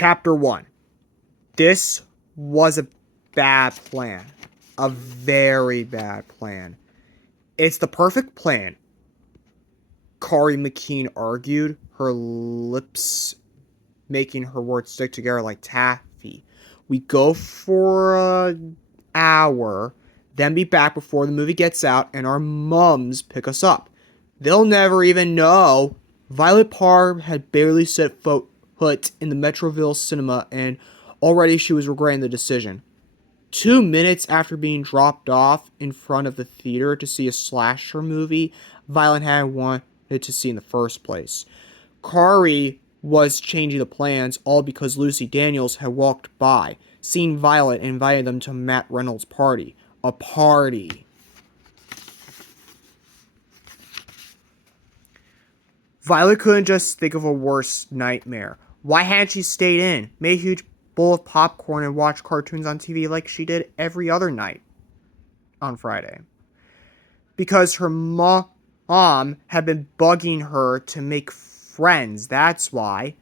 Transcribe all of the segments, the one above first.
Chapter 1. This was a bad plan. A very bad plan. It's the perfect plan, Kari McKean argued, her lips making her words stick together like taffy. We go for an hour, then be back before the movie gets out and our mums pick us up. They'll never even know. Violet Parr had barely set foot in the Metroville cinema and already she was regretting the decision. 2 minutes after being dropped off in front of the theater to see a slasher movie Violet had wanted to see in the first place. Kari was changing the plans all because Lucy Daniels had walked by, seen Violet, and invited them to Matt Reynolds' party. A party. Violet couldn't just think of a worse nightmare. Why hadn't she stayed in, made a huge bowl of popcorn, and watched cartoons on TV like she did every other night on Friday? Because her mom had been bugging her to make friends, that's why.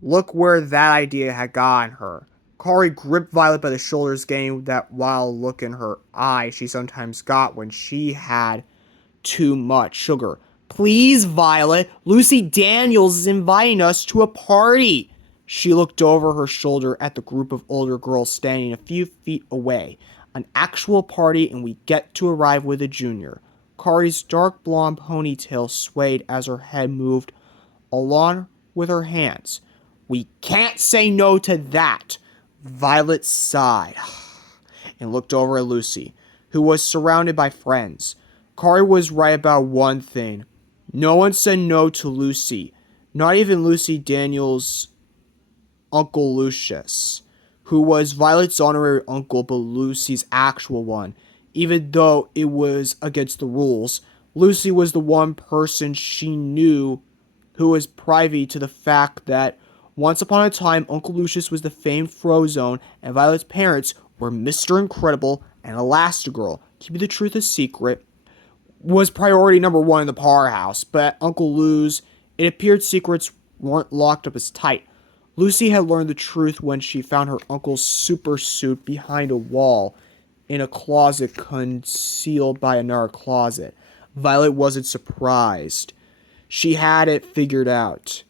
Look where that idea had gotten her. Kari gripped Violet by the shoulders, getting that wild look in her eye she sometimes got when she had too much sugar. Please, Violet, Lucy Daniels is inviting us to a party. She looked over her shoulder at the group of older girls standing a few feet away. An actual party, and we get to arrive with a junior. Kari's dark blonde ponytail swayed as her head moved along with her hands. We can't say no to that. Violet sighed and looked over at Lucy, who was surrounded by friends. Kari was right about one thing. No one said no to Lucy, not even Lucy Daniels' Uncle Lucius, who was Violet's honorary uncle but Lucy's actual one. Even though it was against the rules, Lucy was the one person she knew who was privy to the fact that once upon a time Uncle Lucius was the famed Frozone and Violet's parents were Mr. Incredible and Elastigirl. Keeping the truth a secret was priority number one in the Parr house, but at Uncle Lou's, it appeared secrets weren't locked up as tight. Lucy had learned the truth when she found her uncle's super suit behind a wall in a closet concealed by another closet. Violet wasn't surprised. She had it figured out.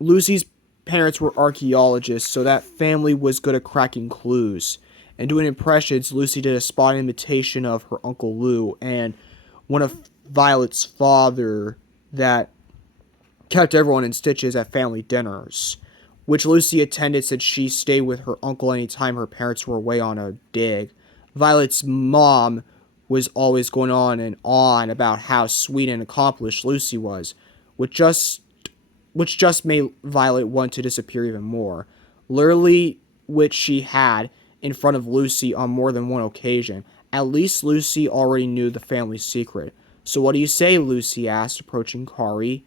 Lucy's parents were archaeologists, so that family was good at cracking clues. And doing impressions, Lucy did a spot imitation of her Uncle Lou and one of Violet's father that kept everyone in stitches at family dinners, which Lucy attended since she stayed with her uncle anytime her parents were away on a dig. Violet's mom was always going on and on about how sweet and accomplished Lucy was, which just made Violet want to disappear even more. Literally, which she had in front of Lucy on more than one occasion. At least Lucy already knew the family secret. So what do you say, Lucy asked, approaching Kari.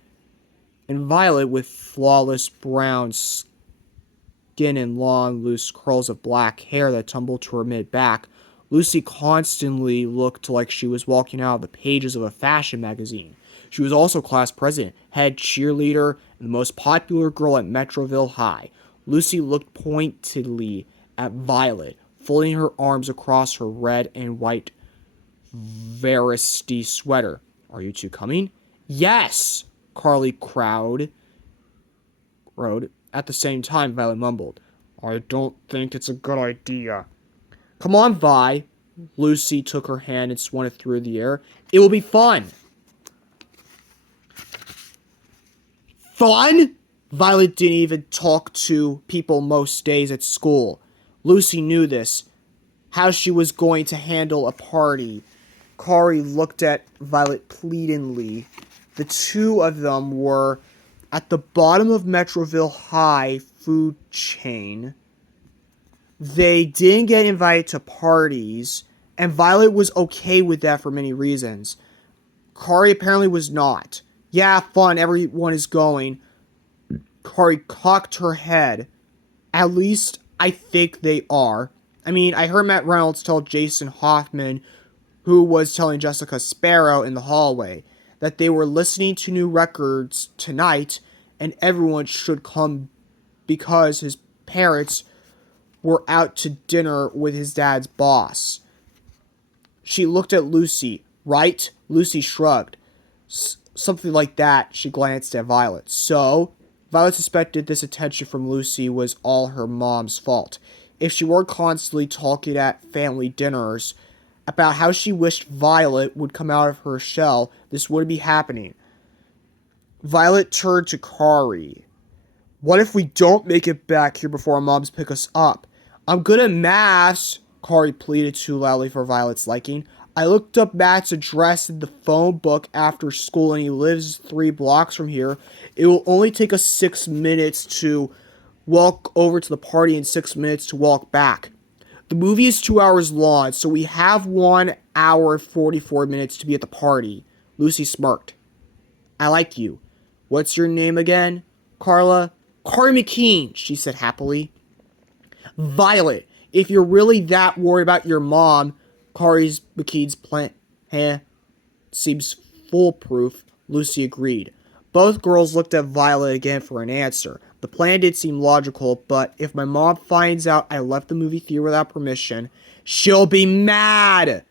And Violet, with flawless brown skin and long, loose curls of black hair that tumbled to her mid-back, Lucy constantly looked like she was walking out of the pages of a fashion magazine. She was also class president, head cheerleader, and the most popular girl at Metroville High. Lucy looked pointedly at Violet, folding her arms across her red and white varsity sweater. Are you two coming? Yes, Kari crowed. At the same time, Violet mumbled, I don't think it's a good idea. Come on, Vi. Lucy took her hand and swung it through the air. It will be fun. Fun? Violet didn't even talk to people most days at school. Lucy knew this. How she was going to handle a party. Kari looked at Violet pleadingly. The two of them were at the bottom of Metroville High food chain. They didn't get invited to parties, and Violet was okay with that for many reasons. Kari apparently was not. Yeah, fun, everyone is going. Kari cocked her head. At least I think they are. I mean, I heard Matt Reynolds tell Jason Hoffman, who was telling Jessica Sparrow in the hallway, that they were listening to new records tonight, and everyone should come because his parents were out to dinner with his dad's boss. She looked at Lucy. Right? Lucy shrugged. Something like that. She glanced at Violet. So, Violet suspected this attention from Lucy was all her mom's fault. If she weren't constantly talking at family dinners about how she wished Violet would come out of her shell, this wouldn't be happening. Violet turned to Kari. What if we don't make it back here before our moms pick us up? I'm good at maths, Kari pleaded too loudly for Violet's liking. I looked up Matt's address in the phone book after school and he lives 3 blocks from here. It will only take us 6 minutes to walk over to the party and 6 minutes to walk back. The movie is 2 hours long, so we have 1 hour 44 minutes to be at the party. Lucy smirked. I like you. What's your name again? Carla? Kari McKean, she said happily. Violet, if you're really that worried about your mom, Kari McKean's plan seems foolproof, Lucy agreed. Both girls looked at Violet again for an answer. The plan did seem logical, but if my mom finds out I left the movie theater without permission, she'll be mad.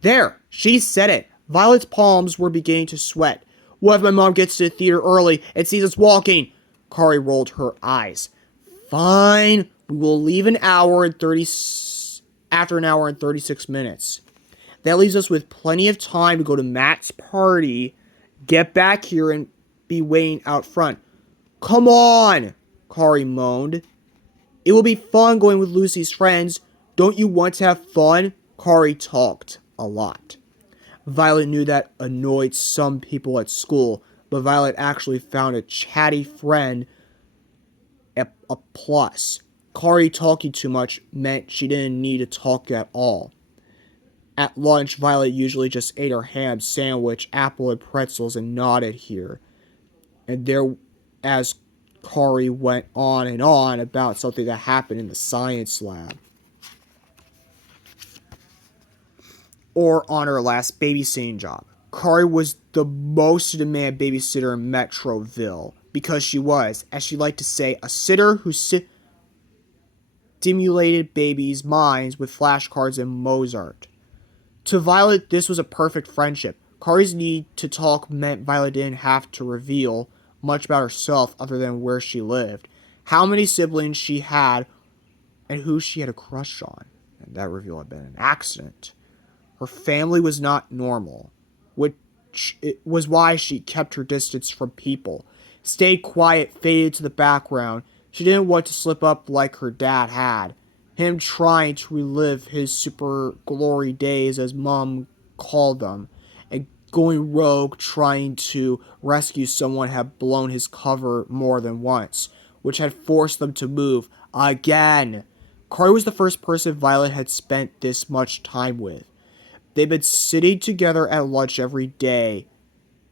There, she said it. Violet's palms were beginning to sweat. What if my mom gets to the theater early and sees us walking? Kari rolled her eyes. Fine, we will leave after an hour and 36 minutes. That leaves us with plenty of time to go to Matt's party, get back here, and be waiting out front. Come on, Kari moaned. It will be fun going with Lucy's friends. Don't you want to have fun? Kari talked a lot. Violet knew that annoyed some people at school, but Violet actually found a chatty friend a plus. Kari talking too much meant she didn't need to talk at all. At lunch, Violet usually just ate her ham sandwich, apple, and pretzels and nodded here and there as Kari went on and on about something that happened in the science lab. Or on her last babysitting job. Kari was the most in-demand babysitter in Metroville because she was, as she liked to say, a sitter who stimulated babies' minds with flashcards and Mozart. To Violet, this was a perfect friendship. Kari's need to talk meant Violet didn't have to reveal much about herself other than where she lived, how many siblings she had, and who she had a crush on. And that reveal had been an accident. Her family was not normal, which it was why she kept her distance from people, stayed quiet, faded to the background. She didn't want to slip up like her dad had. Him trying to relive his super glory days, as Mom called them, and going rogue trying to rescue someone had blown his cover more than once, which had forced them to move again. Kari was the first person Violet had spent this much time with. They'd been sitting together at lunch every day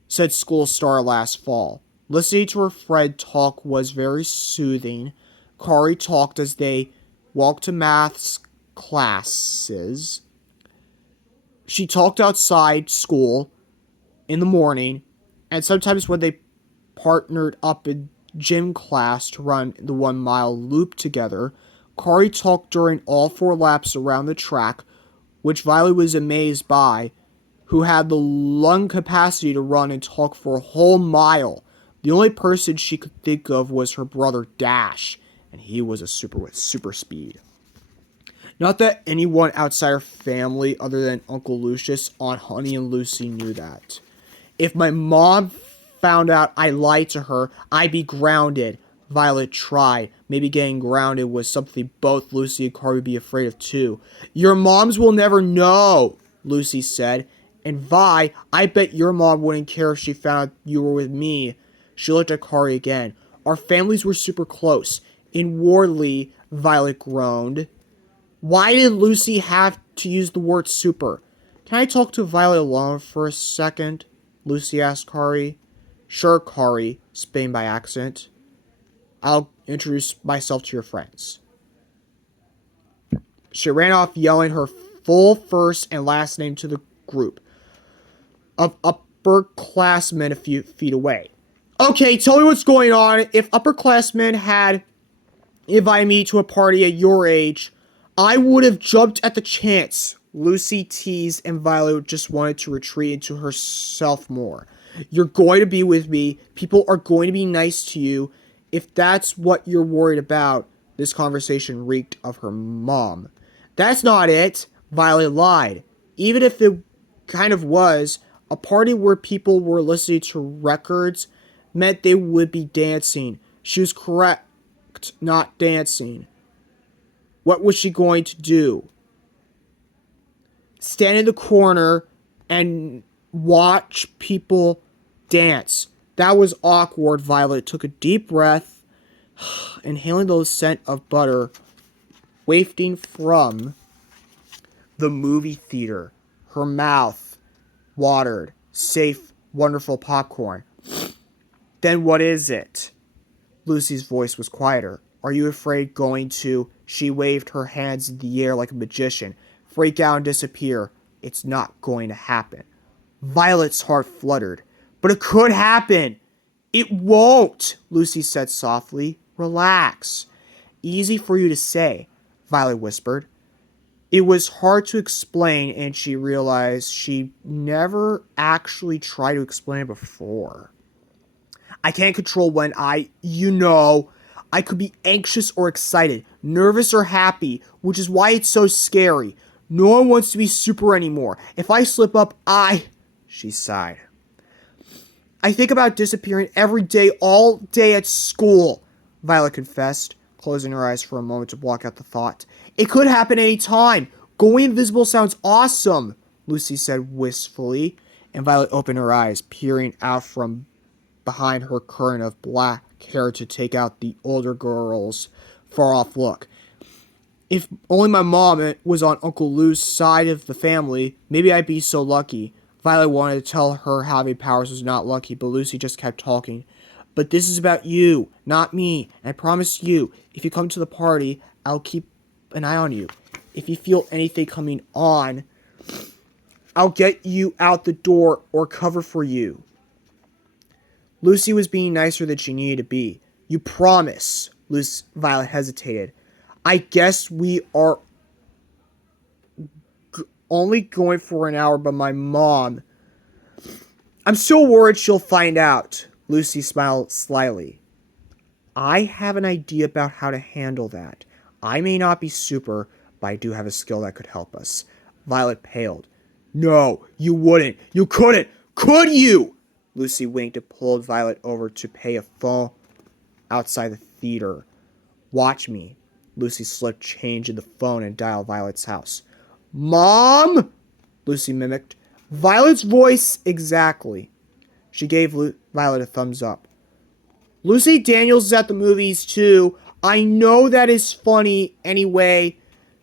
since school started last fall. Listening to her friend talk was very soothing. Kari talked as they walked to maths classes. She talked outside school in the morning, and sometimes when they partnered up in gym class to run the 1-mile loop together. Kari talked during all 4 laps around the track, which Violet was amazed by, who had the lung capacity to run and talk for a whole mile. The only person she could think of was her brother Dash, and he was a super with super speed. Not that anyone outside her family other than Uncle Lucius, Aunt Honey, and Lucy knew that. If my mom found out I lied to her, I'd be grounded. Violet tried. Maybe getting grounded was something both Lucy and Kari would be afraid of too. Your moms will never know, Lucy said. And Vi, I bet your mom wouldn't care if she found out you were with me. She looked at Kari again. Our families were super close. Inwardly, Violet groaned. Why did Lucy have to use the word super? Can I talk to Violet alone for a second? Lucy asked Kari. Sure, Kari, Spain by accident. I'll introduce myself to your friends. She ran off yelling her full first and last name to the group of upperclassmen a few feet away. Okay, tell me what's going on. If upperclassmen had invited me to a party at your age, I would have jumped at the chance. Lucy teased, and Violet just wanted to retreat into herself more. You're going to be with me. People are going to be nice to you. If that's what you're worried about, this conversation reeked of her mom. That's not it. Violet lied. Even if it kind of was, a party where people were listening to records meant they would be dancing. She was correct, not dancing. What was she going to do? Stand in the corner and watch people dance. That was awkward. Violet took a deep breath, inhaling the scent of butter wafting from the movie theater. Her mouth watered. Safe, wonderful popcorn. Then what is it? Lucy's voice was quieter. Are you afraid going to... She waved her hands in the air like a magician. Freak out and disappear. It's not going to happen. Violet's heart fluttered. But it could happen. It won't, Lucy said softly. Relax. Easy for you to say, Violet whispered. It was hard to explain, and she realized she never actually tried to explain it before. I can't control when I could be anxious or excited, nervous or happy, which is why it's so scary. No one wants to be super anymore. If I slip up, she sighed. I think about disappearing every day, all day at school, Violet confessed, closing her eyes for a moment to block out the thought. It could happen any time. Going invisible sounds awesome, Lucy said wistfully, and Violet opened her eyes, peering out from behind her curtain of black hair to take out the older girl's far-off look. If only my mom was on Uncle Lou's side of the family, maybe I'd be so lucky. Violet wanted to tell her having powers was not lucky, but Lucy just kept talking. But this is about you, not me. And I promise you, if you come to the party, I'll keep an eye on you. If you feel anything coming on, I'll get you out the door or cover for you. Lucy was being nicer than she needed to be. You promise, Violet hesitated. I guess we are only going for an hour, but my mom... I'm still worried she'll find out. Lucy smiled slyly. I have an idea about how to handle that. I may not be super, but I do have a skill that could help us. Violet paled. No, you wouldn't. You couldn't. Could you? Lucy winked and pulled Violet over to pay a phone outside the theater. Watch me. Lucy slipped change in the phone and dialed Violet's house. Mom? Lucy mimicked. Violet's voice exactly. She gave Violet a thumbs up. Lucy Daniels is at the movies too. I know that is funny anyway.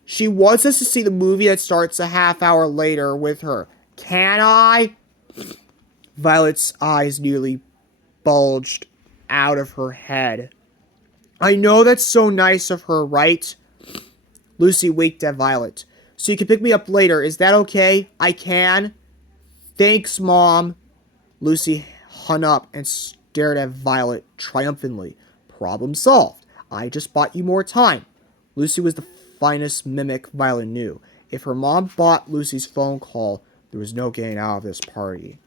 She wants us to see the movie that starts a half hour later with her. Can I? Violet's eyes nearly bulged out of her head. I know that's so nice of her, right? Lucy winked at Violet. So you can pick me up later. Is that okay? I can? Thanks, Mom. Lucy hung up and stared at Violet triumphantly. Problem solved. I just bought you more time. Lucy was the finest mimic Violet knew. If her mom bought Lucy's phone call, there was no getting out of this party.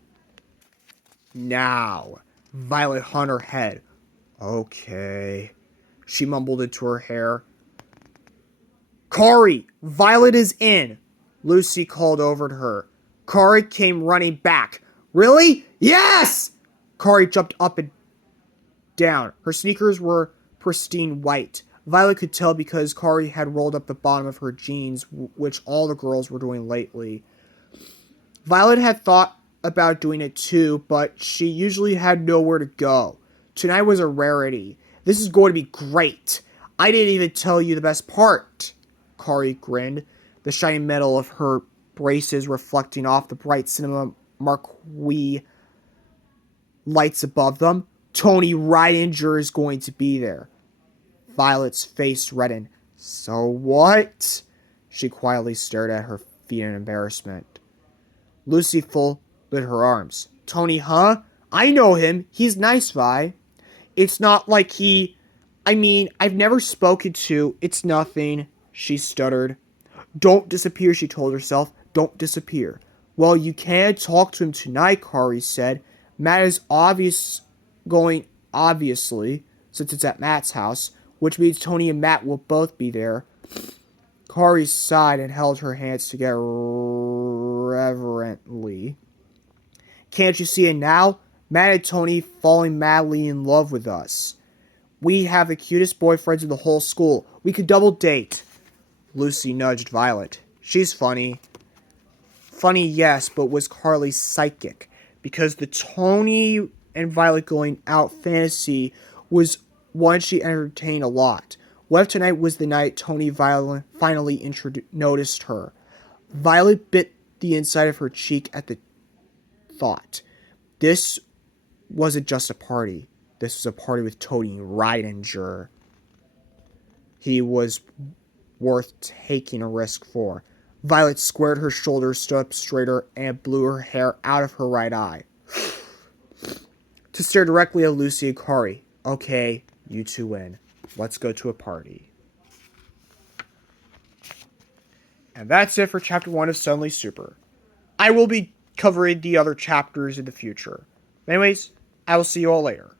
Now, Violet hung her head. Okay, she mumbled into her hair. Kari, Violet is in, Lucy called over to her. Kari came running back. Really? Yes! Kari jumped up and down. Her sneakers were pristine white. Violet could tell because Kari had rolled up the bottom of her jeans, which all the girls were doing lately. Violet had thought about doing it too, but she usually had nowhere to go. Tonight was a rarity. This is going to be great. I didn't even tell you the best part. Kari grinned, the shiny metal of her braces reflecting off the bright cinema marquee lights above them. Tony Reidinger is going to be there. Violet's face reddened. So what? She quietly stared at her feet in embarrassment. Lucy folded her arms. Tony, huh? I know him. He's nice, Vi. It's not like I've never spoken to. It's nothing, she stuttered. Don't disappear, she told herself. Don't disappear. Well, you can talk to him tonight, Kari said. Matt is obviously, since it's at Matt's house, which means Tony and Matt will both be there. Kari sighed and held her hands together reverently. Can't you see it now? Matt and Tony falling madly in love with us. We have the cutest boyfriends in the whole school. We could double date. Lucy nudged Violet. She's funny. Funny, yes, but was Carly psychic? Because the Tony and Violet going out fantasy was one she entertained a lot. What if tonight was the night Tony Violet finally noticed her? Violet bit the inside of her cheek at the thought. This wasn't just a party. This was a party with Tony Reidinger. He was worth taking a risk for. Violet squared her shoulders, stood up straighter, and blew her hair out of her right eye. To stare directly at Lucy and Kari. Okay, you two win. Let's go to a party. And that's it for Chapter 1 of Suddenly Super. I will be covering the other chapters in the future. Anyways, I will see you all later.